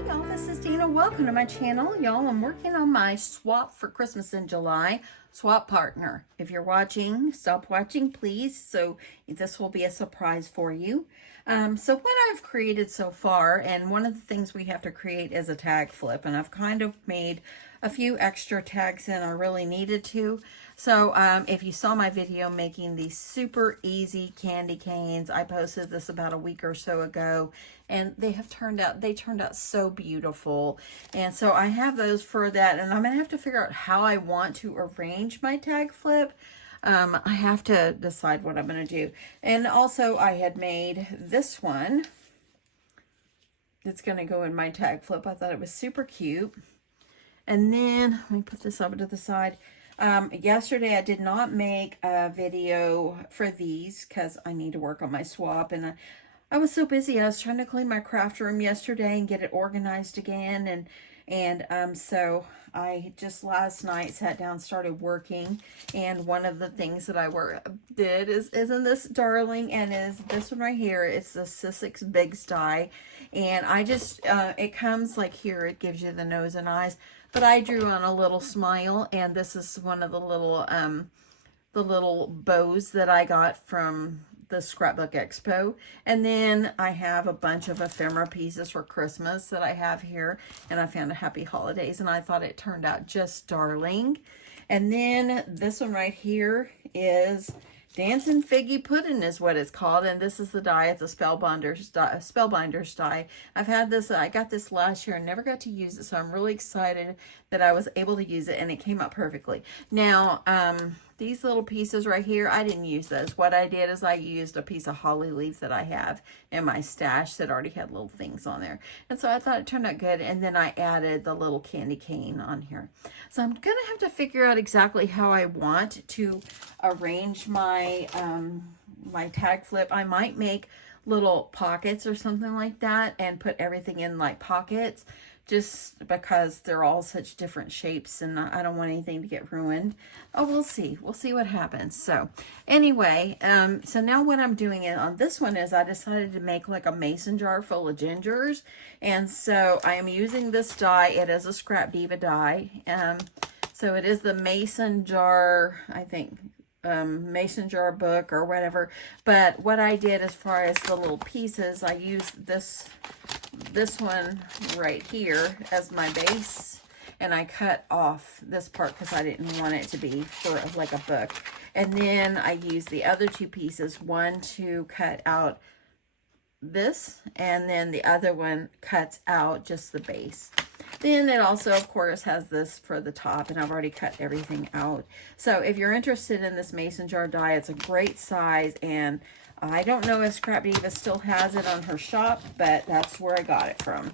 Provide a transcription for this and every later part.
Hey y'all, this is Deanna. Welcome to my channel. Y'all, I'm working on my swap for Christmas in July. Swap partner. If you're watching, stop watching, please. So this will be a surprise for you. So what I've created so far, and one of the things we have to create is a tag flip. And I've kind of made a few extra tags than I really needed to. So if you saw my video making these super easy candy canes, I posted this about a week or so ago, and they turned out so beautiful. And so I have those for that, and I'm gonna have to figure out how I want to arrange my tag flip. I have to decide what I'm gonna do. And also I had made this one. It's gonna go in my tag flip. I thought it was super cute. And then let me put this over to the side. Yesterday I did not make a video for these because I need to work on my swap, and I was so busy. I was trying to clean my craft room yesterday and get it organized again, and so I just last night sat down, started working, and one of the things that I did isn't this darling, and is this one right here. It's the Sussex Bigs die, and I just it comes like here. It gives you the nose and eyes, but I drew on a little smile, and this is one of the little bows that I got from the Scrapbook Expo. And then I have a bunch of ephemera pieces for Christmas that I have here, and I found a Happy Holidays, and I thought it turned out just darling. And then this one right here is Dancing Figgy Pudding is what it's called, and this is the die. It's a Spellbinders die. I've had this, I got this last year and never got to use it, so I'm really excited that I was able to use it, and it came out perfectly. Now, these little pieces right here, I didn't use those. What I did is I used a piece of holly leaf that I have in my stash that already had little things on there. And so I thought it turned out good, and then I added the little candy cane on here. So I'm gonna have to figure out exactly how I want to arrange my my tag flip. I might make little pockets or something like that and put everything in like pockets, just because they're all such different shapes, and I don't want anything to get ruined. Oh, we'll see what happens. So anyway, so now what I'm doing on this one is I decided to make like a mason jar full of gingers, and so I am using this die. It is a Scrap Diva die, so it is the mason jar, I think, mason jar book or whatever. But what I did as far as the little pieces, I used this one right here as my base, and I cut off this part because I didn't want it to be for like a book. And then I used the other two pieces, one to cut out this, and then the other one cuts out just the base. Then it also, of course, has this for the top, and I've already cut everything out. So if you're interested in this mason jar die, it's a great size, and I don't know if Scrap Diva still has it on her shop, but that's where I got it from.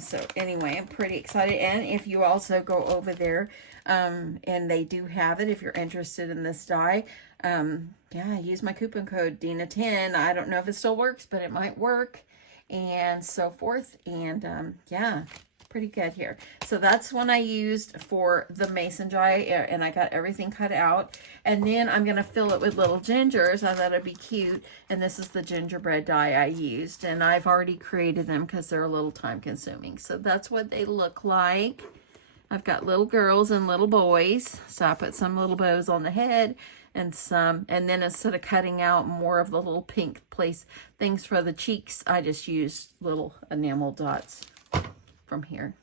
So anyway, I'm pretty excited. And if you also go over there, and they do have it, if you're interested in this die, yeah, use my coupon code Deanna10. I don't know if it still works, but it might work, and so forth. And yeah, pretty good here. So that's one I used for the mason jar, and I got everything cut out. And then I'm going to fill it with little gingers. I thought it'd be cute. And this is the gingerbread die I used, and I've already created them because they're a little time consuming. So that's what they look like. I've got little girls and little boys. So I put some little bows on the head and some, and then instead of cutting out more of the little pink things for the cheeks, I just used little enamel dots from here.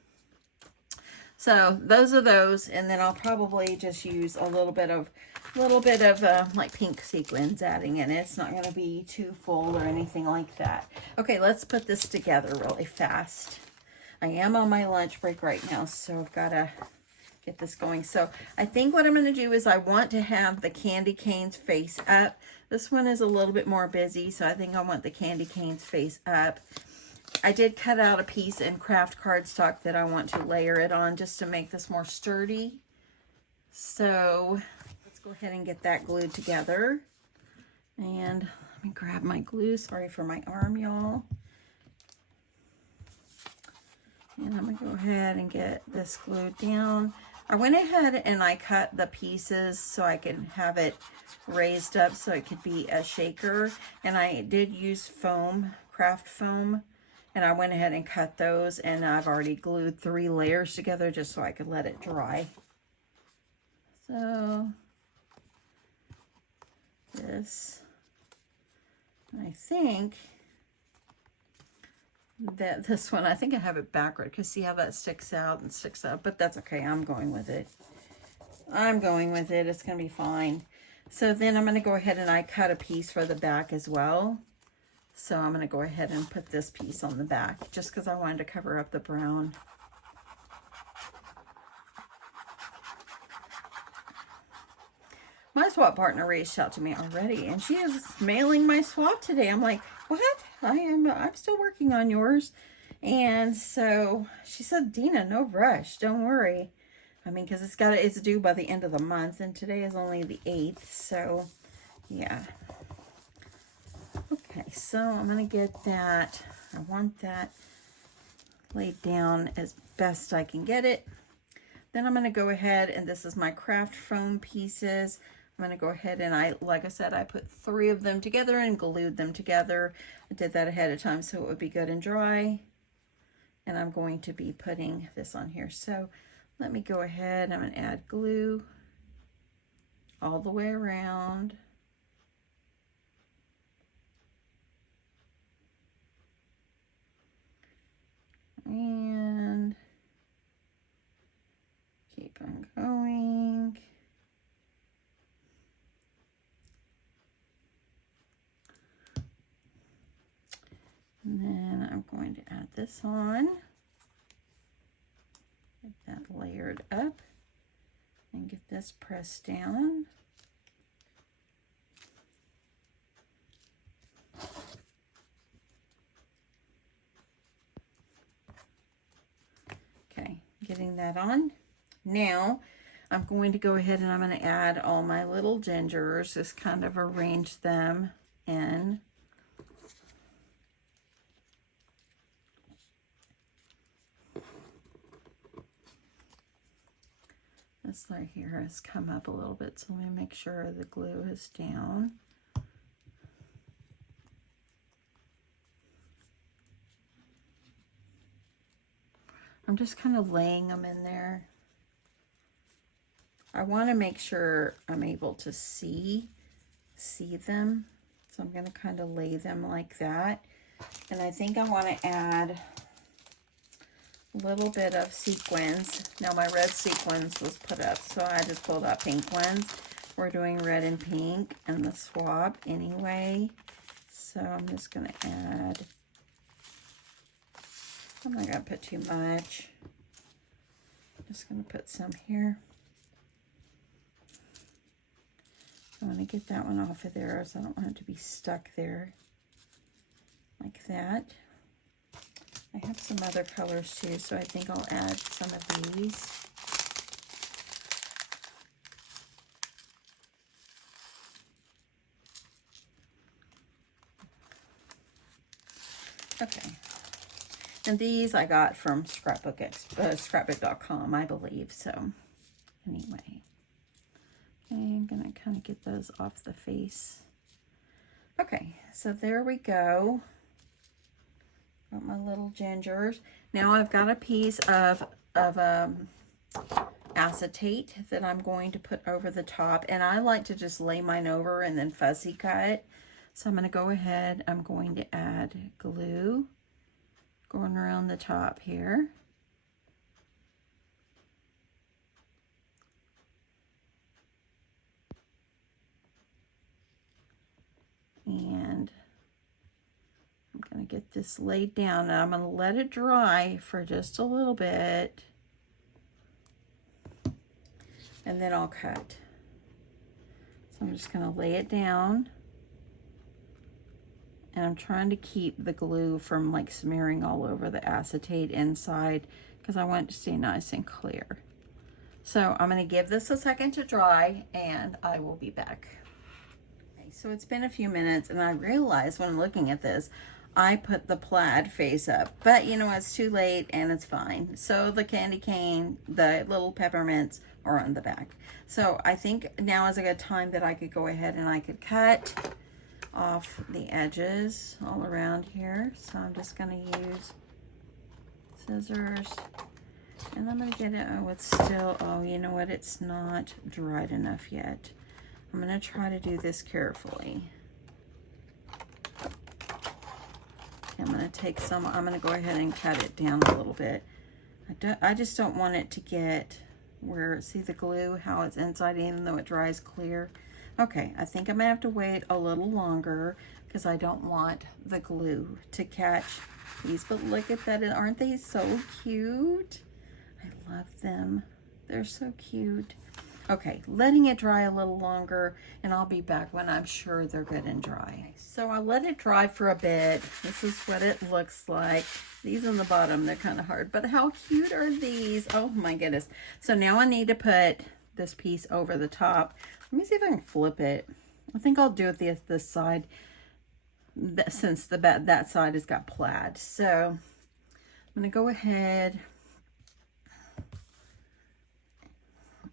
So those are those, and then I'll probably just use a little bit of like pink sequins adding in it. It's not going to be too full or anything like that. Okay, let's put this together really fast. I am on my lunch break right now, so I've got to get this going. So I think what I'm going to do is I want to have the candy canes face up. This one is a little bit more busy, so I think I want the candy canes face up. I did cut out a piece in craft cardstock that I want to layer it on just to make this more sturdy. So let's go ahead and get that glued together. And let me grab my glue. Sorry for my arm, y'all. And I'm going to go ahead and get this glued down. I went ahead and I cut the pieces so I can have it raised up so it could be a shaker. And I did use foam, craft foam, And I went ahead and cut those, and I've already glued 3 layers together just so I could let it dry. So this, I think that this one, I think I have it backward because see how that sticks out and sticks out, but that's okay. I'm going with it. I'm going with it. It's going to be fine. So then I'm going to go ahead and I cut a piece for the back as well. So I'm going to go ahead and put this piece on the back just because I wanted to cover up the brown. My swap partner reached out to me already, and she is mailing my swap today. I'm like, what? I'm still working on yours. And so she said, Deanna, no rush. Don't worry. I mean, because it's due by the end of the month, and today is only the 8th. So, yeah. Okay, so I'm going to get that. I want that laid down as best I can get it. Then I'm going to go ahead, and this is my craft foam pieces. I'm going to go ahead and like I said, I put 3 of them together and glued them together. I did that ahead of time so it would be good and dry. And I'm going to be putting this on here. So let me go ahead. I'm going to add glue all the way around. And keep on going. And then I'm going to add this on. Get that layered up and get this pressed down. Okay, getting that on. Now I'm going to go ahead and I'm going to add all my little gingers, just kind of arrange them in. This layer here has come up a little bit, so let me make sure the glue is down. I'm just kind of laying them in there. I want to make sure I'm able to see them. So I'm going to kind of lay them like that. And I think I want to add a little bit of sequins. Now my red sequins was put up, so I just pulled out pink ones. We're doing red and pink and the swap anyway. So I'm just going to add, I'm not going to put too much. I'm just going to put some here. I want to get that one off of there, so I don't want it to be stuck there like that. I have some other colors too, so I think I'll add some of these. Okay. And these I got from scrapbook.com, I believe. So anyway. I'm going to kind of get those off the face. Okay, so there we go. Got my little gingers. Now I've got a piece of acetate that I'm going to put over the top. And I like to just lay mine over and then fussy cut. So I'm going to go ahead. I'm going to add glue going around the top here. And I'm going to get this laid down, and I'm going to let it dry for just a little bit, and then I'll cut. So I'm just going to lay it down, and I'm trying to keep the glue from like smearing all over the acetate inside because I want it to stay nice and clear. So I'm going to give this a second to dry, and I will be back. So it's been a few minutes, and I realized when I'm looking at this, I put the plaid face up, but you know, it's too late and it's fine. So the candy cane, the little peppermints are on the back. So I think now is a good time that I could go ahead and I could cut. off the edges all around here. So I'm just going to use scissors, and I'm going to get it. Oh, it's still, oh, you know what? It's not dried enough yet. I'm going to try to do this carefully. I'm going to take some, I'm going to go ahead and cut it down a little bit. I just don't want it to get where, see the glue, how it's inside, even though it dries clear. Okay, I think I'm going to have to wait a little longer because I don't want the glue to catch these. But look at that, aren't they so cute? I love them. They're so cute. Okay, letting it dry a little longer, and I'll be back when I'm sure they're good and dry. So I'll let it dry for a bit. This is what it looks like. These on the bottom, they're kind of hard, but how cute are these? Oh my goodness. So now I need to put this piece over the top. Let me see if I can flip it. I think I'll do it this side, since that side has got plaid. So I'm going to go ahead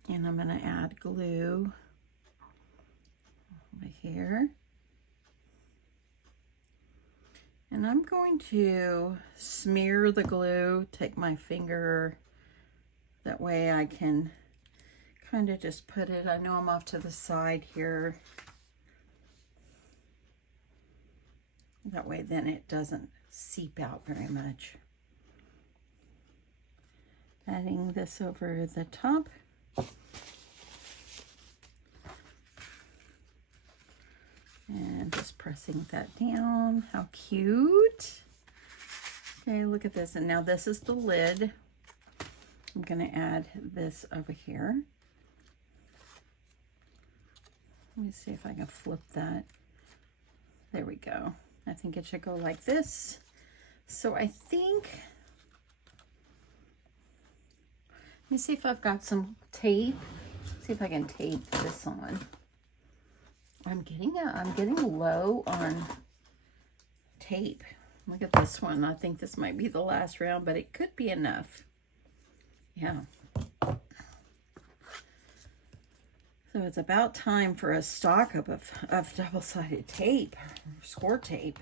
and I'm going to add glue over here. And I'm going to smear the glue, take my finger, that way I can kind of just put it, I know I'm off to the side here. That way then it doesn't seep out very much. Adding this over the top. And just pressing that down. How cute. Okay, look at this. And now this is the lid. I'm going to add this over here. Let me see if I can flip that. There we go. I think it should go like this. So I think, let me see if I've got some tape. See if I can tape this on. I'm getting low on tape. Look at this one. I think this might be the last round, but it could be enough. Yeah. So it's about time for a stock up of double-sided tape, or score tape.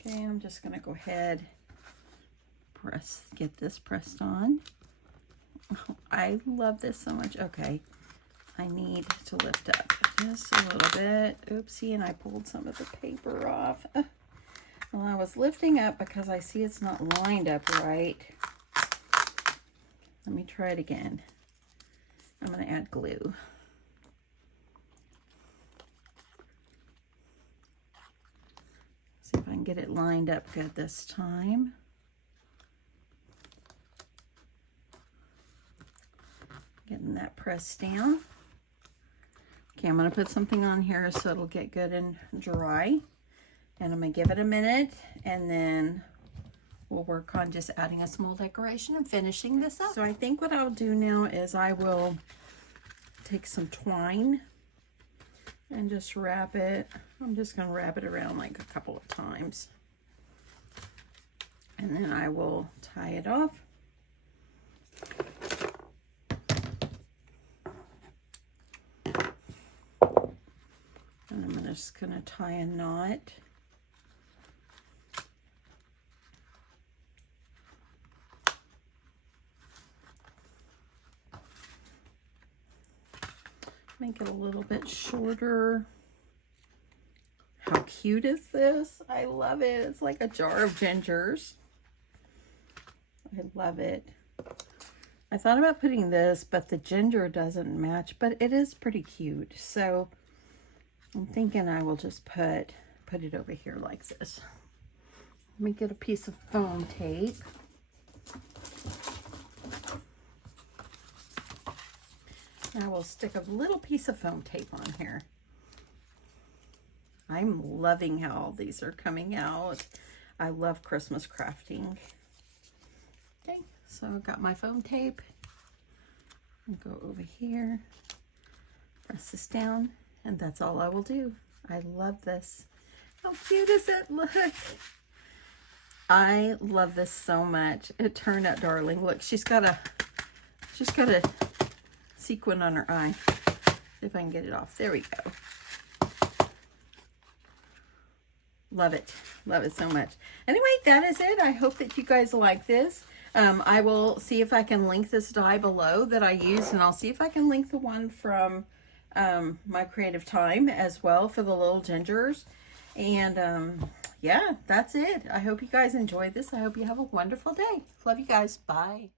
Okay, I'm just going to go ahead, get this pressed on. Oh, I love this so much. Okay, I need to lift up just a little bit. Oopsie, and I pulled some of the paper off. Well, I was lifting up because I see it's not lined up right. Let me try it again. I'm going to add glue. See if I can get it lined up good this time. Getting that pressed down. Okay, I'm going to put something on here so it'll get good and dry. And I'm going to give it a minute, and then we'll work on just adding a small decoration and finishing this up. So I think what I'll do now is I will take some twine and just wrap it. I'm just going to wrap it around like a couple of times. And then I will tie it off. And I'm just going to tie a knot. Make it a little bit shorter. How cute is this? I love it. It's like a jar of gingers. I love it. I thought about putting this, but the ginger doesn't match, but it is pretty cute. So I'm thinking I will just put it over here like this. Let me get a piece of foam tape. I will stick a little piece of foam tape on here. I'm loving how all these are coming out. I love Christmas crafting. Okay, so I've got my foam tape. I'll go over here, press this down, and that's all I will do. I love this. How cute is it? Look. I love this so much. It turned out darling. Look, she's got a sequin on her eye. See if I can get it off. There we go. Love it. Love it so much. Anyway, that is it. I hope that you guys like this. I will see if I can link this die below that I used, and I'll see if I can link the one from my Creative Time as well for the little gingers. And yeah, that's it. I hope you guys enjoyed this. I hope you have a wonderful day. Love you guys. Bye.